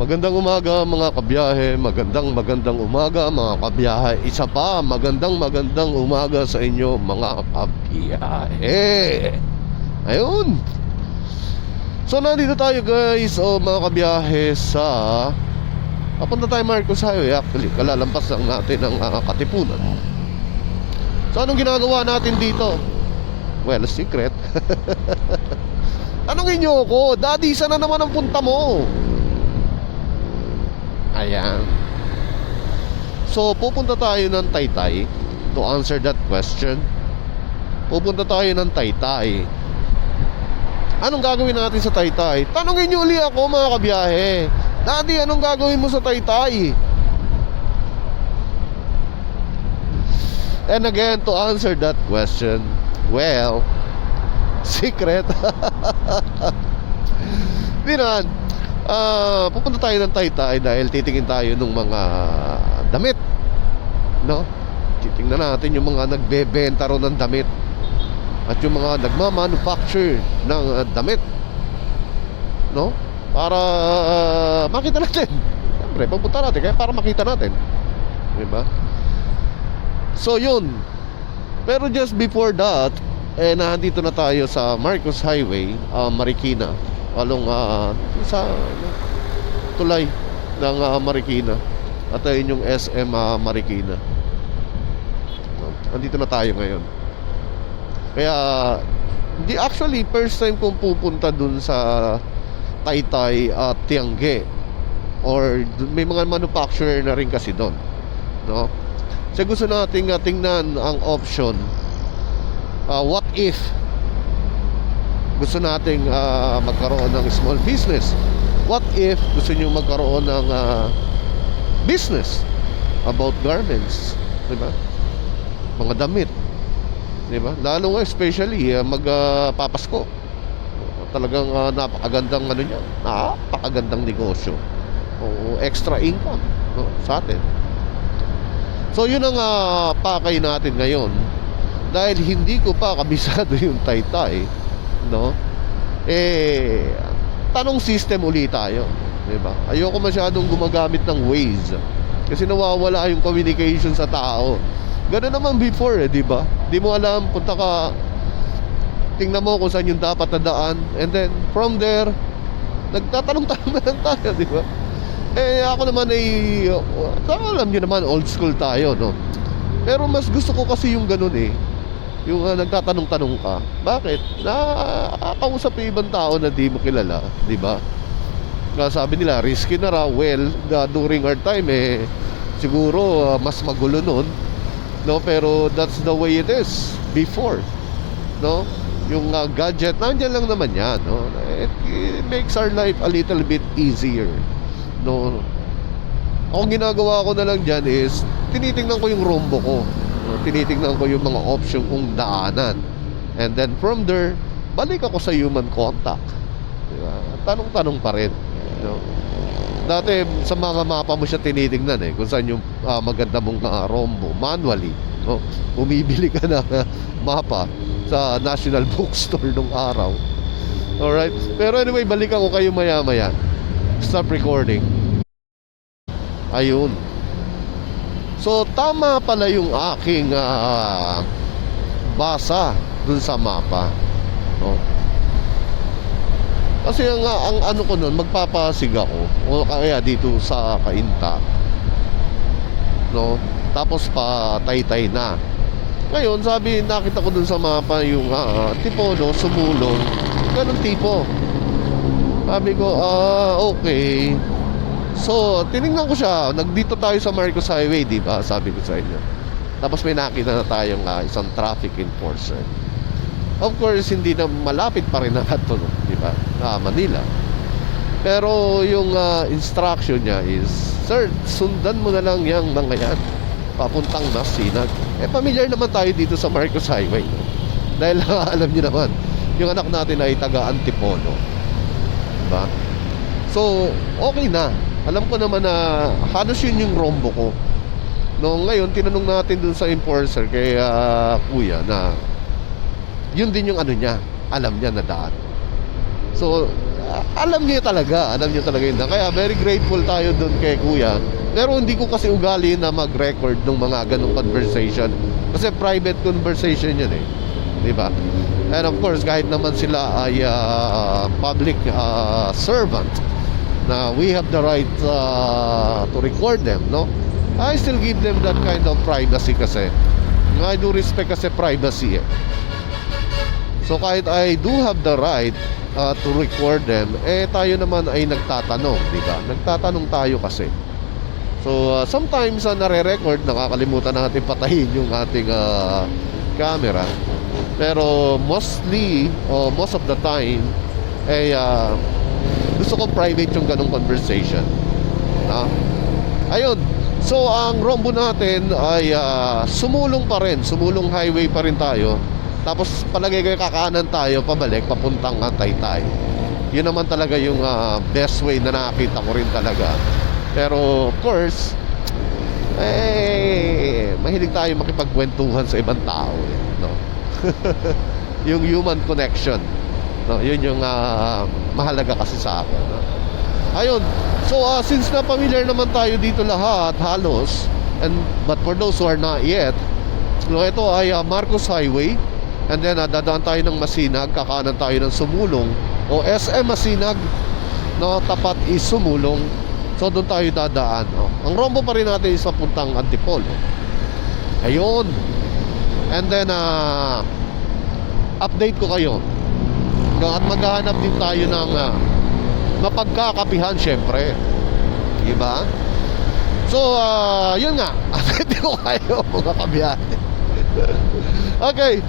Magandang umaga mga kabiyahe, magandang umaga mga kabiyahe. Isa pa, magandang umaga sa inyo mga kabiyahe. Ayun. So nandito tayo guys, mga kabiyahe sa papunta tayo Marcos Highway. Actually, kalalampas lang natin ang Katipunan. So anong ginagawa natin dito? Well, secret. Tanungin nyo ako, Daddy, saan na naman ang punta mo? Ayan. So, pupunta tayo ng Taytay. To answer that question, pupunta tayo ng Taytay. Anong gagawin natin sa Taytay? Tanungin nyo uli ako mga kabiyahe. Daddy, anong gagawin mo sa Taytay? And again, to answer that question, well, secret. Di naman. Pupunta tayo ng Taytay dahil titingin tayo ng mga damit, no? Titingnan natin yung mga nagbebenta ro ng damit at yung mga nagmamanufacture ng damit, no? Para makita natin. Siyempre, pupunta natin kaya para makita natin, diba? So yun. Pero just before that, nandito na tayo sa Marcos Highway, Marikina, along sa tulay ng Marikina. At ayun yung SM Marikina. Andito na tayo ngayon. Kaya di actually first time kong pupunta dun sa Taytay at Tiange, or may mga manufacturer na rin kasi doon, no? So gusto nating tingnan ang option, what if gusto nating magkaroon ng small business. What if gusto nyo magkaroon ng business about garments, diba? Mga damit, diba? Lalo nga especially magpapasko. Talagang napakagandang ano niya, napakagandang negosyo o extra income, no, sa atin. So yun ang pakay natin ngayon. Dahil hindi ko pa kabisado yung Taytay, no? Tanong system ulit tayo, diba? Ayoko masyadong gumagamit ng Waze kasi nawawala yung communication sa tao. Ganoon naman before, diba? Di mo alam, punta ka, tingnan mo kung saan yung dapat na daan, and then from there nagtatanong-tanong na lang tayo, diba? Ako naman alam nyo naman, old school tayo, no? Pero mas gusto ko kasi yung ganun, yung nagtatanong-tanong ka. Bakit? Nakakausap yung ibang tao na di mo kilala, di ba? Sabi nila, risky na raw. Well, during our time, siguro mas magulo nun, no? Pero that's the way it is before, no? Yung gadget, nandiyan lang naman yan, no? It makes our life a little bit easier, no? Ang ginagawa ko na lang dyan is tinitingnan ko yung rombo ko, tinitingnan ko yung mga option kong daanan, and then from there balik ako sa human contact, diba? Tanong-tanong pa rin, no? Dati sa mga mapa mo siya tinitingnan, kung saan yung maganda mong rombo manually, no? Bumibili ka ng mapa sa National Bookstore nung araw. Alright, pero anyway, balikan ko kayo maya maya. Stop recording. Ayun. So tama pala yung aking basa dun sa mapa, no? Kasi ang ano ko nun, magpapasig ako o kaya dito sa Cainta, no? Tapos pa Taytay na. Ngayon sabi, nakita ko dun sa mapa yung Tipolo, Sumulong, ganun tipo. Sabi ko, okay. So, tinignan ko siya. Nagdito tayo sa Marcos Highway, di ba? Sabi ko sa inyo. Tapos may nakita na tayong isang traffic enforcer. Of course, hindi na malapit pa rin ang ato, di ba? Manila. Pero yung instruction niya is, sir, sundan mo na lang yung mga yan papuntang Masinag. Familiar naman tayo dito sa Marcos Highway, no? Dahil alam niyo naman, yung anak natin ay taga Antipolo, diba? So, okay na. Alam ko naman na halos yun yung rombo ko. No, ngayon, tinanong natin dun sa enforcer kay kuya na yun din yung ano niya, alam niya na daan. So, alam niyo talaga yun. Kaya very grateful tayo doon kay Kuya. Pero hindi ko kasi ugali na mag-record ng mga ganong conversation. Kasi private conversation yun eh. Di ba? And of course, kahit naman sila ay public servant, na we have the right to record them, no? I still give them that kind of privacy kasi. I do respect kasi privacy eh. So kahit I do have the right to record them, tayo naman ay nagtatanong, di ba? Nagtatanong tayo kasi. So sometimes nare-record, nakakalimutan natin patayin yung ating camera. Pero mostly, most of the time, gusto ko private yung ganong conversation. Ayun. So ang rombo natin ay sumulong pa rin, sumulong highway pa rin tayo. Tapos palagay kayo kakanan tayo pabalik papuntang Taytay. Yun naman talaga yung best way na nakakita ko rin talaga. Pero of course, mahilig tayo makipagkwentuhan sa ibang tao eh, no? Yung human connection, no? Yun yung mahalaga kasi sa akin, no? Ayun. So since na familiar naman tayo dito lahat halos, but for those who are not yet, no, ito ay Marcos Highway. And then dadaan tayo ng Masinag, kakanan tayo ng Sumulong o SM Masinag, no, tapat is Sumulong. So doon tayo dadaan, no? Ang rombo pa rin natin is papuntang Antipolo. Ayun. And then update ko kayo, no? At maghahanap din tayo ng mapagkakapihan syempre, diba? So yun nga, update ko kayo mga kabiyahe. Okay,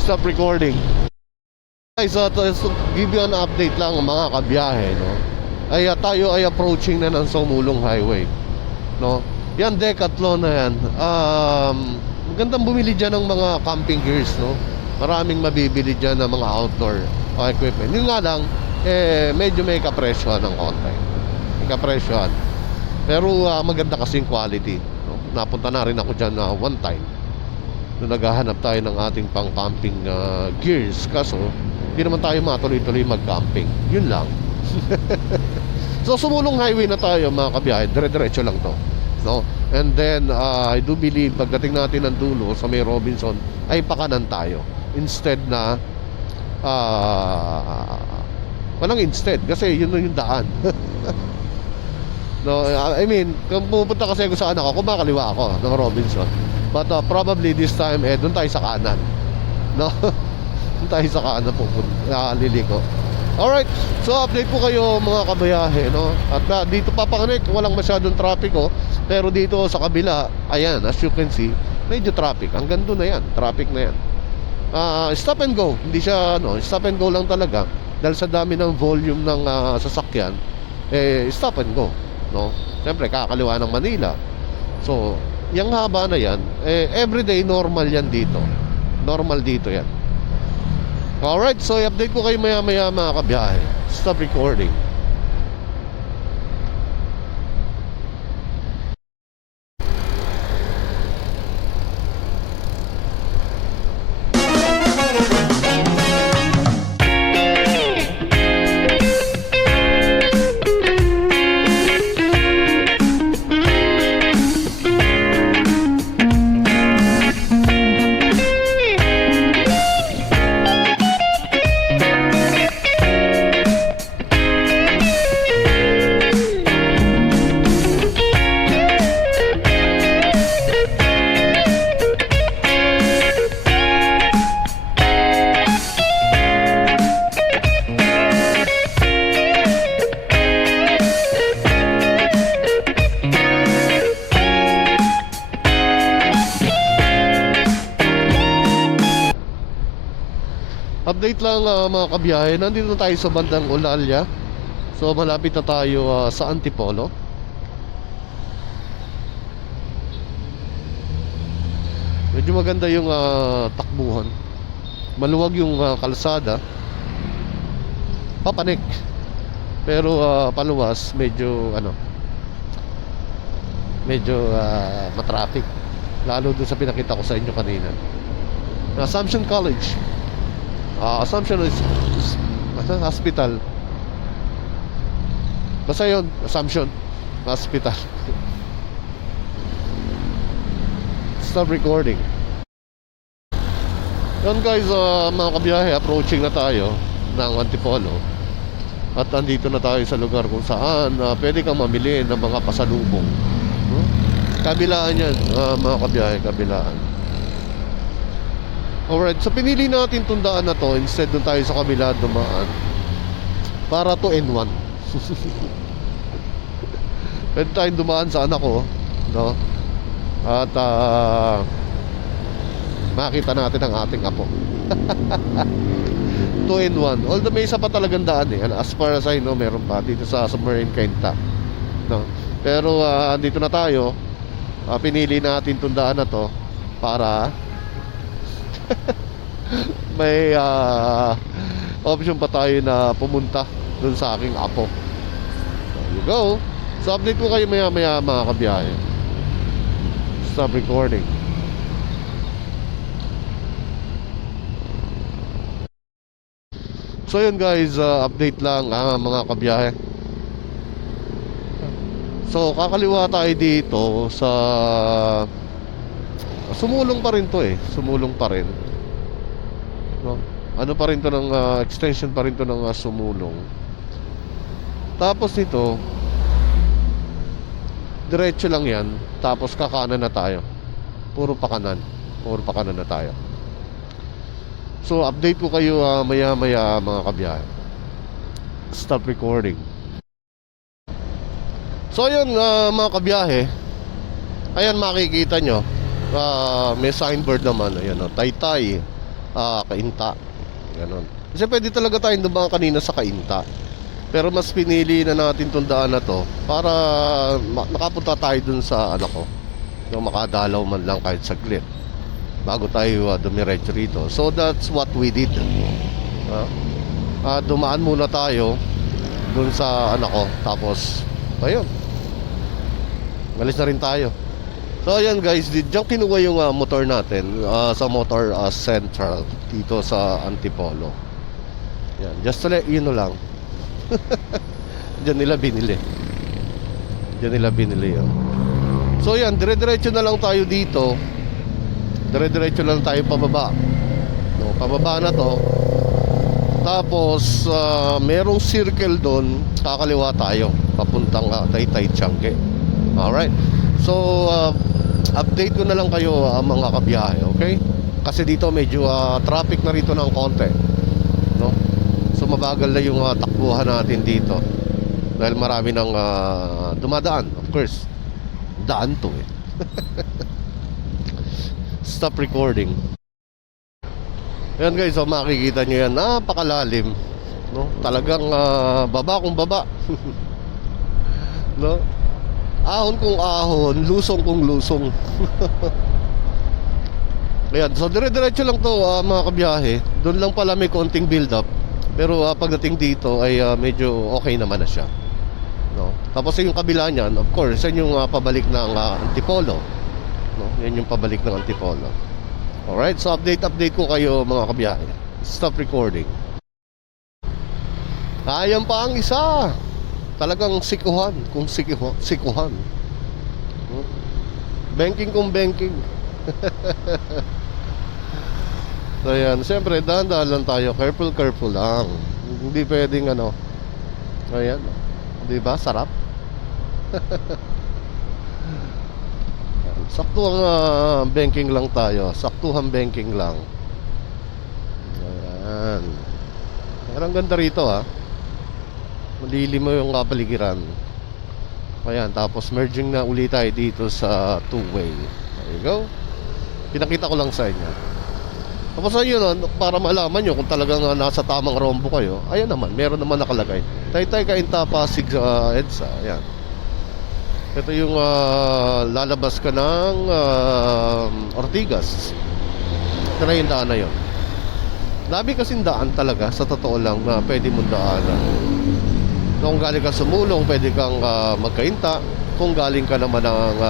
stop recording. Guys, to give you an update lang mga kabiyahe, no? Tayo ay approaching na ng Sumulong Highway, no? Yan, Decathlon na yan. Magandang bumili dyan ng mga camping gears, no? Maraming mabibili dyan ng mga outdoor equipment. Yun nga lang, medyo may kapresyohan ng konti. May kapresyohan. Pero maganda kasi yung quality, no? Napunta na rin ako dyan one time nung naghahanap tayo ng ating pang camping gears. Kaso hindi naman tayo matuloy-tuloy mag-camping. Yun lang. So Sumulong Highway na tayo mga kabiyahe. Dire-diretso lang to, no? And then I do believe pagdating natin ng dulo sa may Robinson ay pakanan tayo. Instead na walang instead kasi yun na yung daan. No, I mean, kung pupunta kasi ako sa anak ko, kumakaliwa ako ng Robinson. But probably this time doon tayo sa kanan, no? Doon tayo sa kanan pupunta, liliko. Alright, so update po kayo mga kabayahe, no? At dito papakinig, walang masyadong traffic, oh. Pero dito sa kabila, ayan, as you can see, medyo traffic. Hanggang doon na yan, traffic na yan. Stop and go, hindi siya, stop and go lang talaga. Dahil sa dami ng volume ng sasakyan, stop and go, no? Siyempre, kakaliwa ng Manila. So, yung haba na yan, everyday normal yan dito. Normal dito yan. Alright, so i-update ko kayo maya-maya mga kabiyahe. Stop recording. Update lang mga kabiyahe. Nandito na tayo sa bandang Olalia. So malapit na tayo sa Antipolo. Medyo maganda yung takbuhan. Maluwag yung kalsada. Papanik. Pero paluwas medyo matraffic. Lalo dun sa pinakita ko sa inyo kanina. Assumption College. Assumption is Hospital. Basta yun, Assumption Hospital. Stop recording. Yun guys, mga kabiyahe, approaching na tayo ng Antipolo. At andito na tayo sa lugar kung saan pwede kang mamili ng mga pasalubong. Kabilaan yan, mga kabiyahe, kabilaan. Alright, so pinili natin itong daan na to. Instead doon tayo sa kabila dumaan para 2-in-1. Pwede tayong dumaan sa anak ko, no? At makita natin ang ating apo. 2-in-1. Although may isa pa talagang daan eh. As far as I know, meron pa dito sa Submarine Kainta, no? Pero dito na tayo. Pinili natin itong daan na to para may option pa tayo na pumunta dun sa aking apo. There you go. So update ko kayo maya maya mga kabiyahe. Stop recording. So yun guys, update lang mga kabiyahe. So kakaliwa tayo dito sa sumulong pa rin to eh. Sumulong pa rin, no? Ano pa rin to ng extension pa rin to ng sumulong. Tapos nito diretso lang yan. Tapos kakanan na tayo. Puro pakanan. Puro pakanan na tayo. So update ko kayo maya maya mga kabiyahe. Stop recording. So ayun mga kabiyahe. Ayan makikita nyo, may signboard naman. Ayan o, Taytay, Kainta. Ganon. Kasi pwede talaga tayong dumaan kanina sa Kainta. Pero mas pinili na natin itong daan na to para nakapunta tayo dun sa anak ko. Yung makadalaw man lang kahit saglit bago tayo dumiretso rito. So that's what we did. Dumaan muna tayo dun sa anak ko. Tapos ayun, malis na rin tayo. So ayan guys, diyan kinuha yung motor natin sa Motor Central dito sa Antipolo. Yan, just to let you know lang. Diyan nila binili. Diyan nila binili yun. So yan, dire-diretso na lang tayo dito. Dire-diretso lang tayo pababa, no, pababa na to. Tapos merong circle doon, kakaliwa tayo papuntang Taytay Tiangge. Alright. So update ko na lang kayo mga kabiyahe, okay? Kasi dito medyo traffic na rito ng konti, no? So mabagal na yung takbuhan natin dito dahil marami nang dumadaan. Of course, daan to eh. Stop recording. Ayan guys, so makikita nyo yan, napakalalim, no? Talagang baba kung baba. No? Ahon kung ahon, lusong kung lusong. Ayan, so dire-diretso lang to mga kabiyahe. Doon lang pala may konting build up. Pero pagdating dito ay medyo okay naman na siya, no? Tapos yung kabila niyan, of course, yan yung pabalik ng Antipolo, no? Yan yung pabalik ng Antipolo. Alright, so update ko kayo mga kabiyahe. Stop recording. Ayan pa ang isa. Talagang sikuhan. Kung sikuhan. Banking kung banking. So ayan, siyempre dahan-dahan lang tayo. Careful lang. Hindi pwedeng ano. Ayan, diba? Sarap. Saktuhang banking lang tayo. Saktuhang banking lang. Ayan. Pero ang ganda rito ha. Malilim mo yung kapaligiran. Ayan, tapos merging na ulit tayo dito sa two-way. There you go. Pinakita ko lang sa inyo. Tapos ayun, para malaman nyo kung talagang nasa tamang rombo kayo. Ayan naman, meron naman nakalagay Taytay Kainta Pasig EDSA. Ayan. Ito yung lalabas ka ng Ortigas. Ito na yung daan na yun. Labi kasing daan talaga, sa totoo lang, na pwede mong daanan. Kung galing ka sumulong, pwede kang magkainta. Kung galing ka naman ng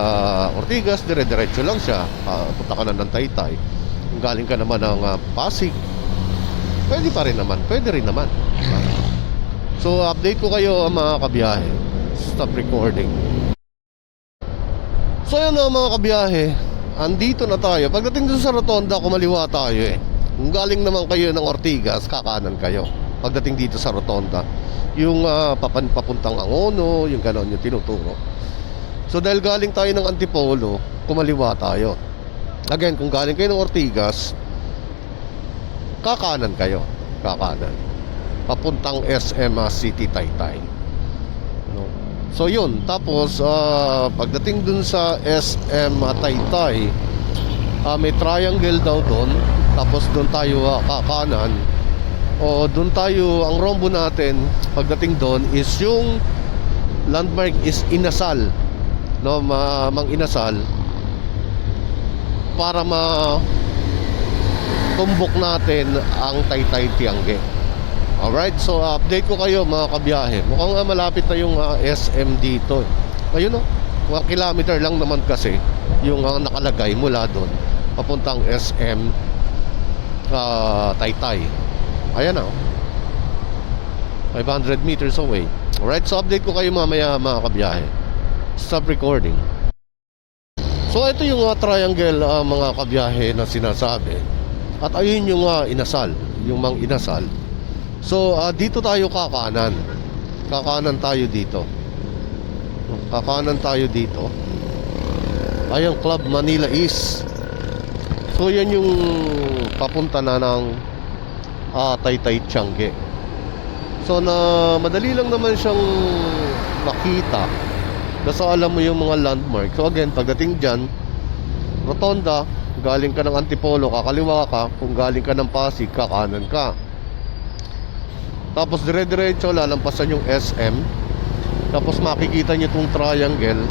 Ortigas, dire-diretso lang siya. Punta ka na ng Taytay. Kung galing ka naman ng Pasig, pwede pa rin naman, pwede rin naman. So update ko kayo mga kabiyahe. Stop recording. So yun mga kabiyahe, andito na tayo. Pagdating dito sa rotonda, kumaliwa tayo eh. Kung galing naman kayo ng Ortigas, kakanan kayo. Pagdating dito sa rotonda, yung papuntang Angono, yung ganon yung tinuturo. So dahil galing tayo ng Antipolo, kumaliwa tayo. Again, kung galing kayo ng Ortigas, kakanan kayo. Kakanan papuntang SM City Taytay, no? So yun, tapos pagdating dun sa SM Taytay, may triangle daw doon. Tapos dun tayo kakanan. O dun tayo, ang rombo natin pagdating doon is yung landmark is Inasal, no? Mang Inasal, para tumbok natin ang Taytay Tiangge. Alright, so update ko kayo mga kabiyahe. Mukhang malapit na yung SM dito. Ayun o, 1 kilometer lang naman kasi yung nakalagay mula doon papuntang SM Taytay. Ayan o, 500 meters away. Alright, so update ko kayo mamaya mga kabiyahe. Stop recording. So ito yung triangle mga kabiyahe na sinasabi. At ayun yung Inasal, yung Mang Inasal. So dito tayo kakanan. Kakanan tayo dito. Kakanan tayo dito. Ayun, Club Manila East. So yan yung papunta na ng Taytay Tiangge. So na madali lang naman siyang makita. Basta alam mo yung mga landmark. So again, pagdating dyan, rotonda, galing ka ng Antipolo, kakaliwa ka. Kung galing ka ng Pasig, kakanan ka. Tapos dire-diretso lalampasan yung SM. Tapos makikita nyo itong triangle.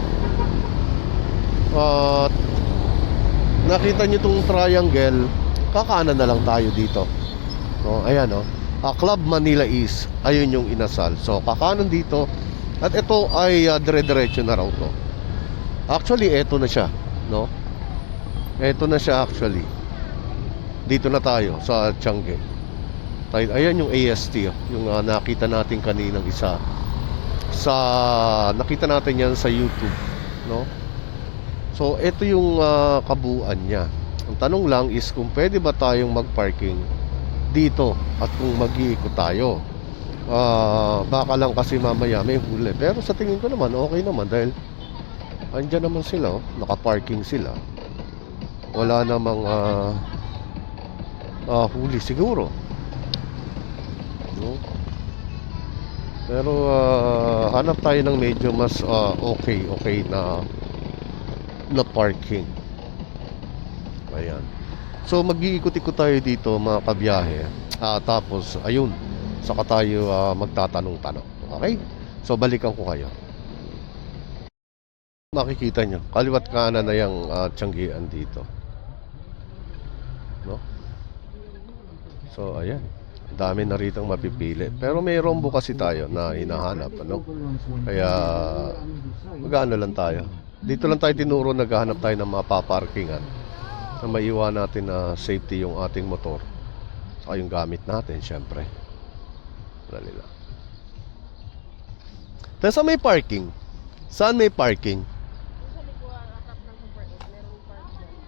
Nakita nyo itong triangle, kakanan na lang tayo dito, no? Ayan o, Club Manila East. Ayun yung Inasal. So kakanan dito. At ito ay dire-diretso na raw to. Actually ito na siya, no? Ito na siya actually. Dito na tayo sa Tiangge. Ayan yung AST, yung nakita natin kaninang isa. Nakita natin yan sa YouTube, no? So ito yung kabuuan niya. Ang tanong lang is kung pwede ba tayong mag-parking dito at kung mag-iikot tayo. Baka lang kasi mamaya may huli. Pero sa tingin ko naman okay naman dahil andyan naman sila, naka-parking sila. Wala namang huli siguro, no? Pero hanap tayo ng medyo mas okay na parking. Ayan. So mag-iikot-ikot tayo dito mga kabiyahe. Tapos ayun, saka tayo magtatanong-tanong. Okay? So balikan ko kayo. Makikita nyo, kaliwat kanan na yung Tianggean dito, no? So ayan, dami na ritong mapipili. Pero may rombo kasi tayo na hinahanap, ano? Kaya mag-ano lang tayo. Dito lang tayo tinuro, naghahanap tayo ng mga paparkingan na maiwan natin na safety yung ating motor saka yung gamit natin, syempre. Dali lang. Pero saan may parking? Saan may parking?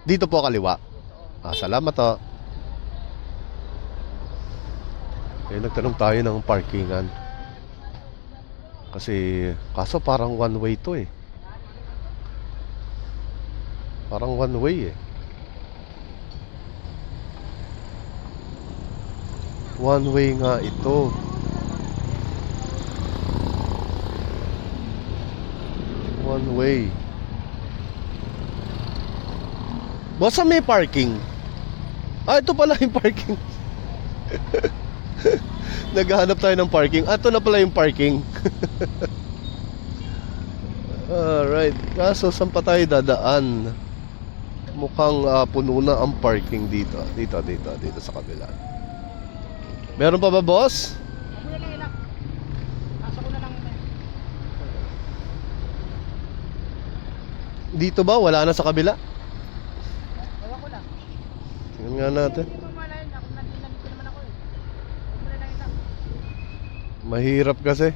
Dito po kaliwa. Salamat o. Nagtanong tayo ng parkingan. Kasi kaso parang one way to eh. Parang one way eh. One way nga ito. One way. Basta may parking. Ito pala yung parking. Naghahanap tayo ng parking. Ito na pala yung parking. Alright. Kaso saan pa tayo dadaan? Mukhang puno na ang parking dito. Dito sa kabila. Meron pa ba, boss? Dito ba? Wala na sa kabila? Tingnan nga natin. Mahirap kasi.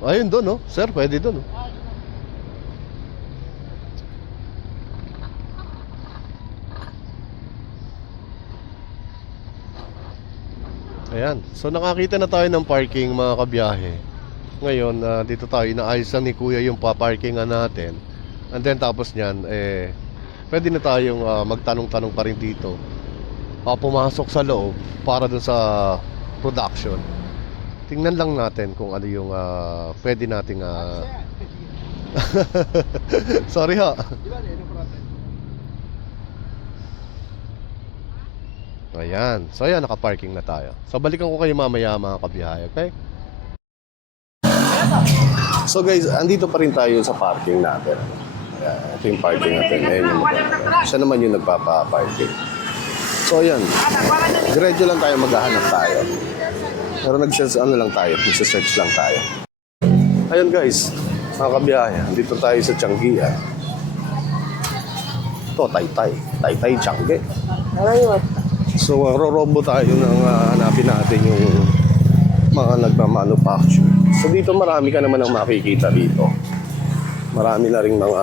Ayun doon, no? Sir, pwede doon, no? Ayan. So nakakita na tayo ng parking mga kabiyahe. Ngayon, dito tayo inaayos lang ni Kuya yung pa-parkingan natin. And then tapos niyan, pwede na tayong magtanong-tanong pa rin dito. Pumasok sa loob para dun sa production. Tingnan lang natin kung ano yung pwede nating sorry ha. Ayan. So ayan, naka-parking na tayo. So balikan ko kayo mamaya mga kabiyahe, okay? So guys, andito pa rin tayo sa parking natin. Ayan, ito yung parking natin. Ayan yung siya naman yung nagpapa-parking. So ayan, diretso lang tayo, maghahanap tayo. Pero nagse-search lang tayo. Ayun guys, mga kabiyahe, andito tayo sa Changi. Ito, Taytay Changi. So, rorombo tayo nang hanapin natin yung mga nagmamanufacture. So, dito marami ka naman ang makikita dito. Marami na rin mga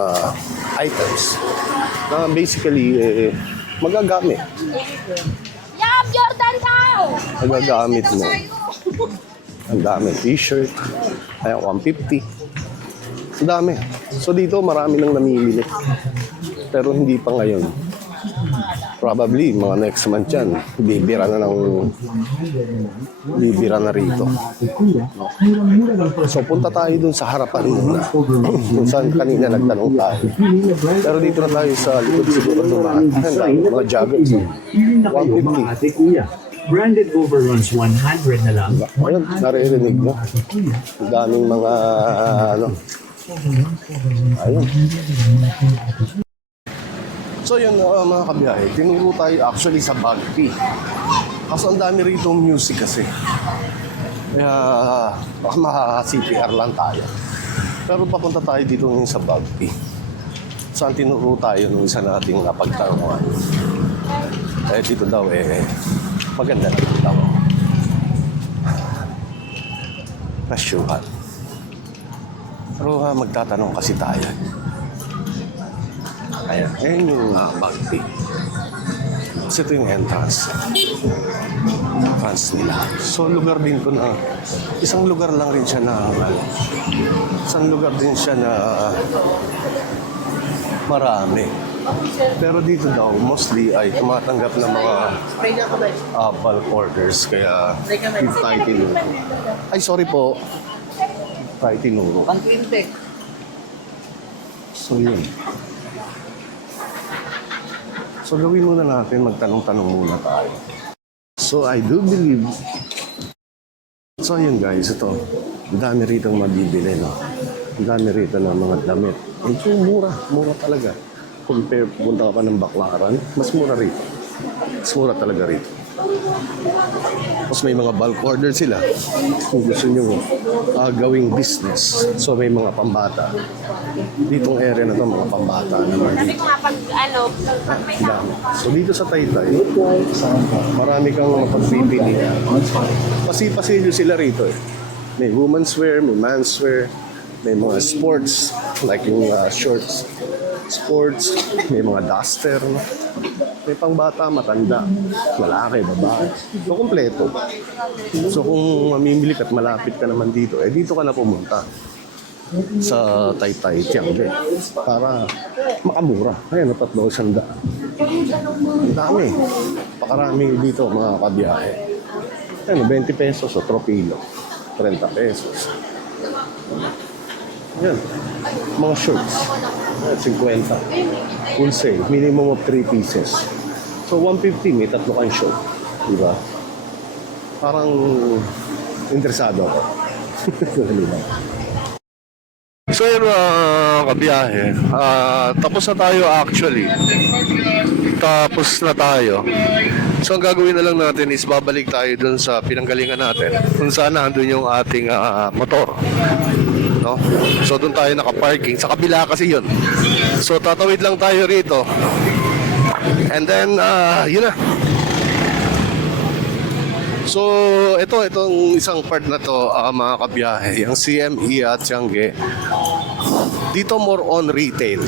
items na basically magagamit. Yup, Jordan daw! Magagamit mo. Ang dami. T-shirt. Ayan, 150. So, dami. So, dito marami nang namimili. Pero hindi pa ngayon. Probably, mga next month yan, bibira na rito. No? So, punta tayo dun sa harapan muna. Kung saan kanina nagtanong tayo. Pero dito na tayo sa likod siguro dumaan. Mga joggers. 150. Branded overruns 100 na lang. Ayun, naririnig mo. Ang daming mga ayun. So yun mga kabiyahe, tinuro tayo actually sa Bagpi. Kaso ang dami rito music kasi. Kaya baka maka-CPR lang tayo. Pero papunta tayo dito ngayon sa Bagpi. Saan tinuro tayo nung isa nating napagtanungan. Dito daw maganda na daw. Nasyuhan. Pero magtatanong kasi tayo. Ayan yung Bagpi. Kasi ito yung entrance. Entrance nila. So, lugar din to na, isang lugar lang rin siya na, isang lugar din siya na marami. Pero dito daw, mostly ay tumatanggap ng mga bulk orders. Kaya, dito tayo tinuro. Ay, sorry po. Tayo tinuro. So, yun. So, gawin muna natin, magtanong-tanong muna tayo. So, I do believe. So, yun guys, ito. Ang dami rito mabibili, no? Ang dami rito ng mga damit. Ito, mura. Mura talaga. Compare, pupunta ka pa ng Baclaran, mas mura rito. Mas mura talaga rito. Tapos may mga bulk order sila. Kung gusto nyo gawing business. So, may mga pambata. Ditong area na to, mga pambata naman. Sabi ko nga pag may Dami. So dito sa Taytay, marami kang mapagpipili. Pasi-pasilyo sila rito eh. May women's wear, may men's wear, may mga sports, like yung shorts, sports, may mga duster, may pangbata, matanda, lalaki, babae. So kompleto. So kung mamimili ka at malapit ka naman dito, dito ka na pumunta sa Taytay Tiangge para makamura. Ayun, 3,100. Ang dami. Pakarami dito mga kabiyahe. Ayun, 20 pesos o tropilo. 30 pesos. Yan. Mga shorts. 50. Wholesale. Minimum of 3 pieces. So 150, may 3 kang short. Diba? Parang interesado ako. Diba? So yun kabiyahe, tapos na tayo actually. Tapos na tayo. So ang gagawin na lang natin is babalik tayo dun sa pinanggalingan natin. Kung saan nandun yung ating motor. No? So dun tayo naka-parking. Sa kabila kasi yun. So tatawid lang tayo rito. And then, yun na. So, itong isang part na to, mga kabiyahe, yung CME at Tiangge, dito more on retail.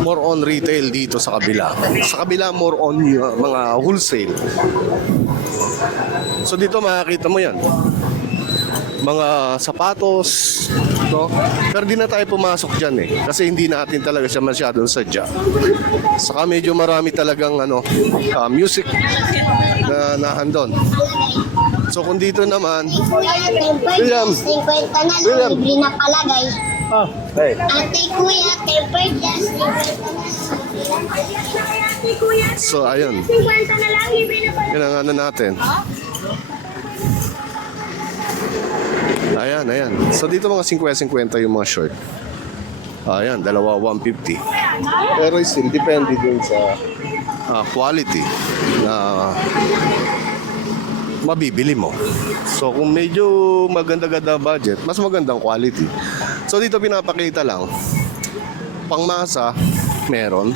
More on retail dito sa kabila. Sa kabila, more on mga wholesale. So, dito makakita mo yan. Mga sapatos, no? Pero di na tayo pumasok dyan eh. Kasi hindi natin talaga siya masyadong sadya. Saka medyo marami talagang music na nahandon. So kung dito naman, William, 50 na lang, William. libre na palagay. hey, Ate kuya, tempered glass, 50 na. so ayun, 50 na lang, libre na palagay. yun ang ano natin. Ayan. So dito mga 50-50 yung mga short. Ayan, dalawa 150. Pero still, depende dun sa quality na mabibili mo. So kung medyo maganda-ganda budget, mas magandang quality. So dito pinapakita lang, pangmasa, meron.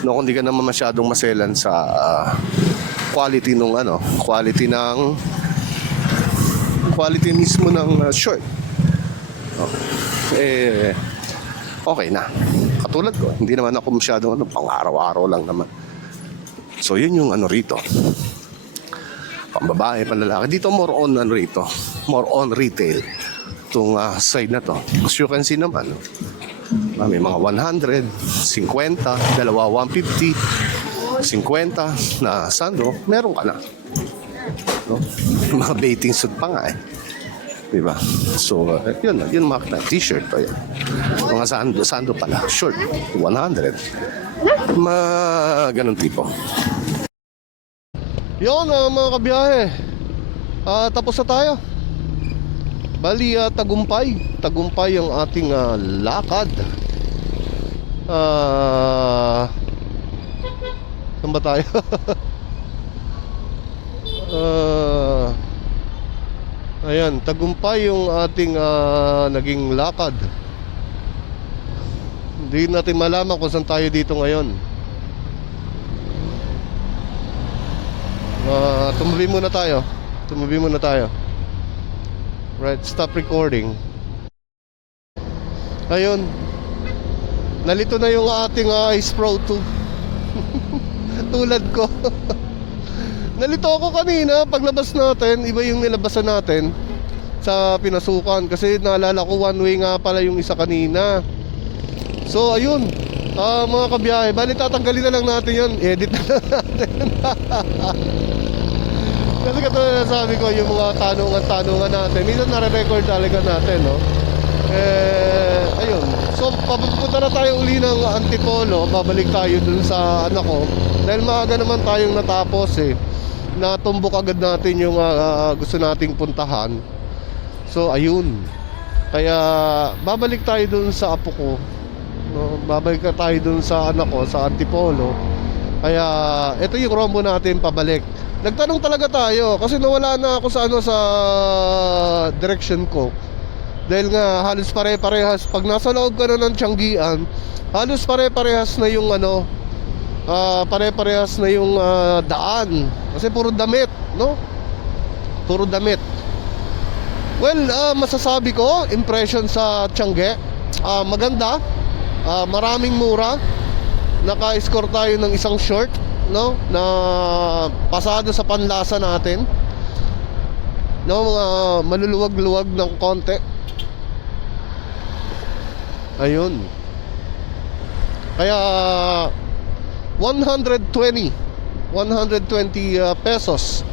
No, kung di ka naman masyadong maselan sa quality nung quality mismo ng short. Okay na. Katulad ko, hindi naman ako masyadong pang-araw-araw lang naman. So yun yung rito. Pambabae, panlalaki. Dito more on rito. More on retail. Itong side na to. As you can see naman, may mga 100, 50, dalawa 150, 50 na sando, meron ka na. No? Mga bathing suit pa nga eh. Diba? So, yun makita. T-shirt pa yun. Mga sando pala. Short, 100. Ganun tipo. Yun mga kabiyahe. Tapos na tayo. Bali, Tagumpay ang ating lakad. Saan ba tayo? Ayan, Tagumpay yung ating naging lakad. Hindi natin malaman kung saan tayo dito ngayon. Tumubi muna tayo. Right, stop recording. Ayun, nalito na yung ating Ice Pro 2. Tulad ko. Nalito ako kanina, paglabas natin, iba yung nilabasan natin sa pinasukan. Kasi naalala ko one way nga pala yung isa kanina. So ayun, mga kabiyahe, bali tatanggalin na lang natin yun. Edit na lang natin. Kasi katulad na sabi ko, yung mga tanungan natin, minsan nare-record talaga natin, no? Ayun. So papunta na tayo uli ng Antipolo. Babalik tayo dun sa anak ko. Dahil maaga naman tayong natapos eh. Natumbok agad natin yung gusto nating puntahan. So ayun. Kaya babalik tayo dun sa apo ko, no? Babalik tayo dun sa anak ko, sa Antipolo. Kaya ito yung rombo natin pabalik. Nagtanong talaga tayo kasi nawala na ako sa direction ko. Dahil nga halos pare-parehas. Pag nasa loob ka na ng Tianggian, halos pare-parehas na yung pare-parehas na yung daan. Kasi puro damit, no? Puro damit. Well, masasabi ko, impression sa Tiangge, maganda. Maraming mura. Naka-score tayo ng isang short, no? Na pasado sa panlasa natin. No, mga maluluwag-luwag ng konti. Ayun. Kaya 120 pesos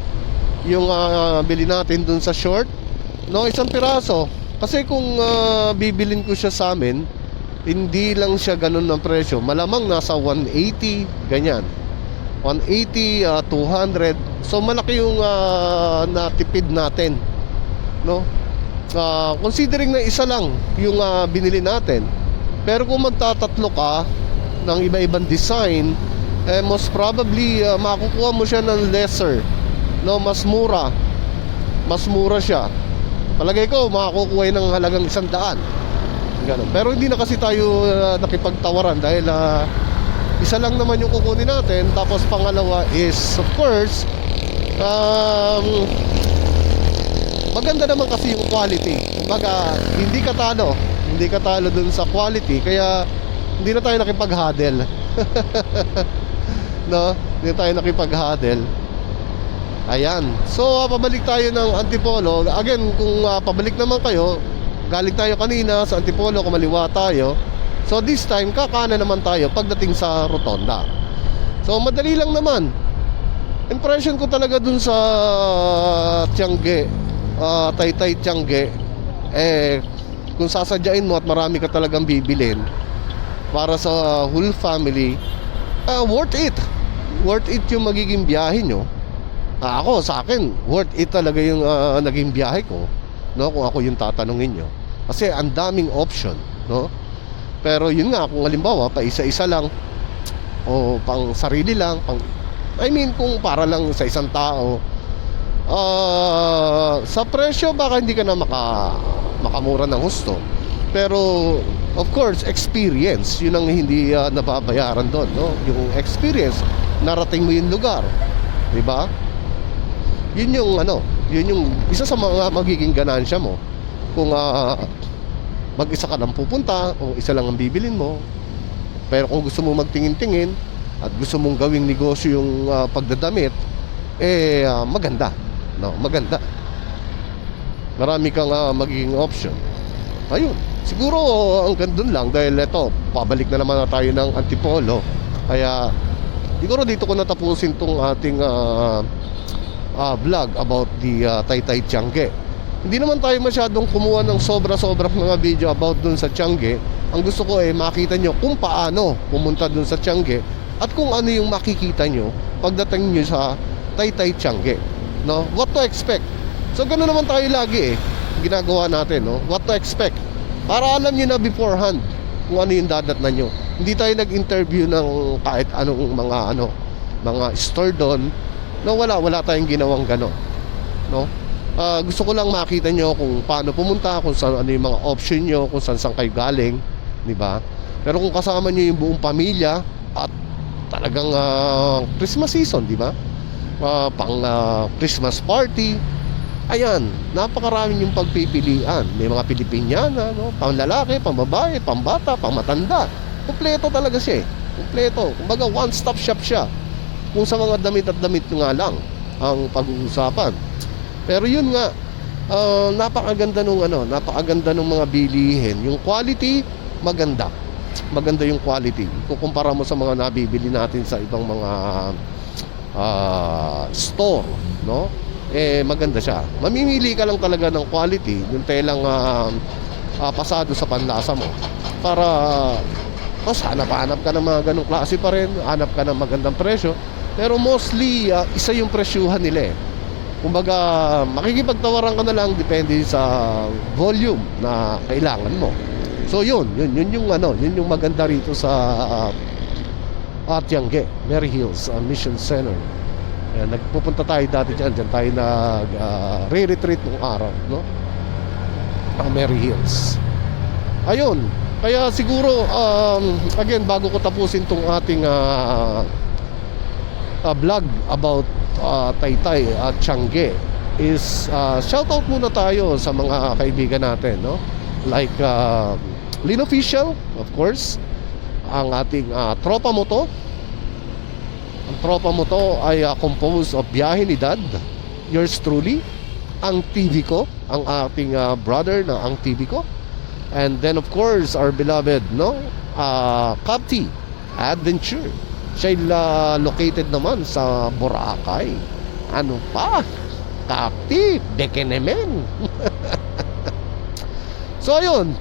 yung bili natin dun sa short, no, isang piraso. Kasi kung bibilin ko siya sa amin, hindi lang siya ganun ng presyo. Malamang nasa 180, ganyan. 180, 200. So malaki yung natipid natin, no? Considering na isa lang yung binili natin. Pero kung magtatatlo ka ng iba-ibang design, most probably makukuha mo siya ng lesser, no? Mas mura siya. Palagay ko makakukuha ng halagang 100. Ganun. Pero hindi na kasi tayo nakipagtawaran dahil isa lang naman yung kukunin natin. Tapos pangalawa is of course Maganda naman kasi yung quality. Kumbaga, hindi ka talo dun sa quality, kaya hindi na tayo nakipag-huddle. No? Hindi tayo nakipag-huddle. Ayan. So, pabalik tayo ng Antipolo. Again, kung pabalik naman kayo, galing tayo kanina sa Antipolo, kumaliwa tayo. So, this time, kakana naman tayo pagdating sa Rotonda. So, madali lang naman. Impression ko talaga dun sa Tiangge, Taytay Tiangge, kung sasadyain mo at marami ka talagang bibilin para sa whole family, worth it. Worth it yung magiging biyahe nyo. Ako, sa akin, worth it talaga yung naging biyahe ko, no? Kung ako yung tatanungin nyo. Kasi ang daming option, no? Pero yun nga, kung halimbawa, pa isa-isa lang, o pang sarili lang, kung para lang sa isang tao, sa presyo baka hindi ka na makamura ng husto. Pero of course, experience, yun ang hindi nababayaran doon, no? Yung experience, narating mo yung lugar, di ba? Yun yung isa sa mga magiging ganansya mo kung mag-isa ka lang pupunta o isa lang ang bibilin mo. Pero kung gusto mo magtingin-tingin at gusto mong gawing negosyo yung pagdadamit, maganda, no? Maganda. Marami kang magiging option. Ayun. Siguro hanggang dun lang dahil eto, pabalik na naman na tayo ng Antipolo. Kaya siguro dito ko natapusin tong ating vlog about the Taytay Tiangge. Hindi naman tayo masyadong kumuha ng sobra-sobrang mga video about dun sa Tiangge. Ang gusto ko makita nyo kung paano pumunta dun sa Tiangge at kung ano yung makikita nyo pagdating nyo sa Taytay Tiangge, no? What to expect. So ganoon naman tayo lagi ginagawa natin, no? What to expect, para alam nyo na beforehand kung ano yung dadatnan nyo. Hindi tayo nag-interview ng kahit anong mga store doon, no? Wala tayong ginawang gano'n, no? Gusto ko lang makita nyo kung paano pumunta, kung saan, ano yung mga option nyo, kung saan kayo galing, di ba? Pero kung kasama nyo yung buong pamilya at talagang Christmas season, di ba? Pang Christmas party, ayan, napakaraming yung pagpipilian. May mga Pilipiniana, no? Pang lalaki, pang babae, pang bata, pang matanda. Kumpleto talaga siya, kumpleto. Kumbaga one-stop shop siya. Kung sa mga damit at damit nga lang ang pag-uusapan. Pero yun nga, napakaganda nung mga bilihin. Yung quality, maganda. Maganda yung quality. Kukumpara mo sa mga nabibili natin sa ibang mga store, no? Maganda siya. Mamimili ka lang talaga ng quality, yung telang pasado sa panlasa mo. Para hanap ka ng mga ganong klase pa rin, hanap ka ng magandang presyo. Pero mostly, isa yung presyuhan nila. Kumbaga, makikipagtawaran ka na lang depende sa volume na kailangan mo. So yun yung maganda rito sa Tiangge, Mary Hills Mission Center. Nagpupunta tayo dati dyan tayo re-retreat ng araw, no? Mary Hills. Ayun, kaya siguro again, bago ko tapusin tong ating vlog about Taytay at Tiangge, is shout out muna tayo sa mga kaibigan natin, no? Like Lin Official, of course, ang ating tropa mo to. Ang tropa mo to ay composed of Biyahe ni Dad, yours truly, ang TV ko, ang ating brother na ang TV ko, and then of course our beloved, no, Capti Adventure. Siya located naman sa Boracay. Ano pa? Capti Bekenemen. So ayun,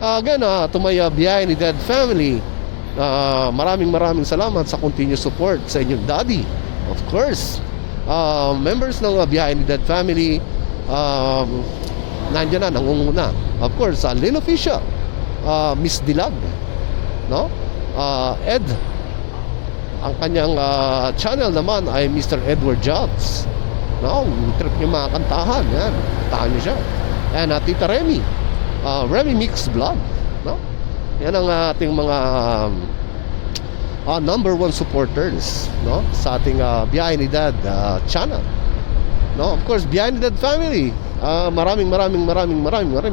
again, to my Biyahe ni Dad family, maraming salamat sa continuous support sa inyong daddy. Of course, members ng Biyahe ni Dad family, nandiyan na, nangunguna. Of course, Lin Official, Miss Dilag, no? Ed, ang kanyang channel naman ay Mr. Edward Jobs, no? Trip yung mga kantahan, yan, kantahan niyo siya. And Tita Remy, Remy Mix Vlog, no? Yan ang ating mga number one supporters, no? Sa ating Biyahe ni Dad channel. No, of course, Behind That Family. Maraming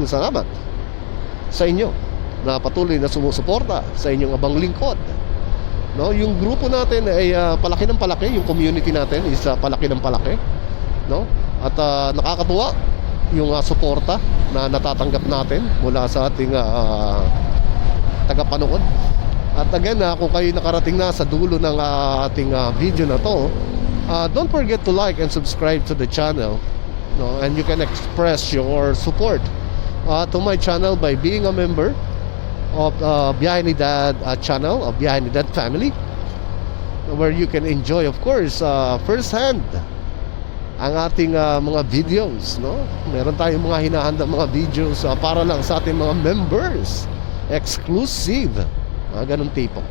salamat sa inyo na patuloy na sumusuporta sa inyong abang lingkod. No, yung grupo natin ay palaki ng palaki, yung community natin is palaki ng palaki, no? At nakakatuwa yung suporta na natatanggap natin mula sa ating tagapanood. At again, kung kayo nakarating na sa dulo ng ating video na to, don't forget to like and subscribe to the channel, no? And you can express your support to my channel by being a member of Behind Ni Dad channel, of Behind Ni Dad Family, where you can enjoy, of course, first hand ang ating mga videos, no? Meron tayong mga hinahanda mga videos para lang sa ating mga members, exclusive, ganun tipo.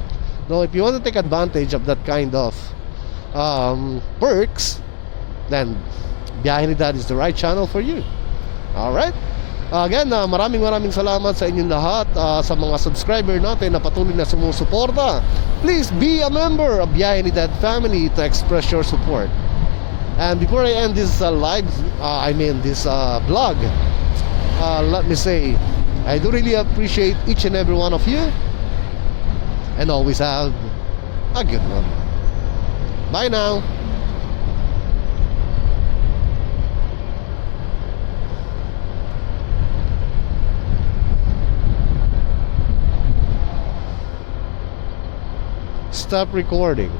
No, if you want to take advantage of that kind of perks, then Behind Ni Dad is the right channel for you. Alright? Again, maraming salamat sa inyong lahat, sa mga subscriber natin na patuloy na sumusuporta. Please be a member of Behind Ni Dad Family to express your support. And before I end this this vlog, let me say, I do really appreciate each and every one of you, and always have a good one. Bye now. Stop recording.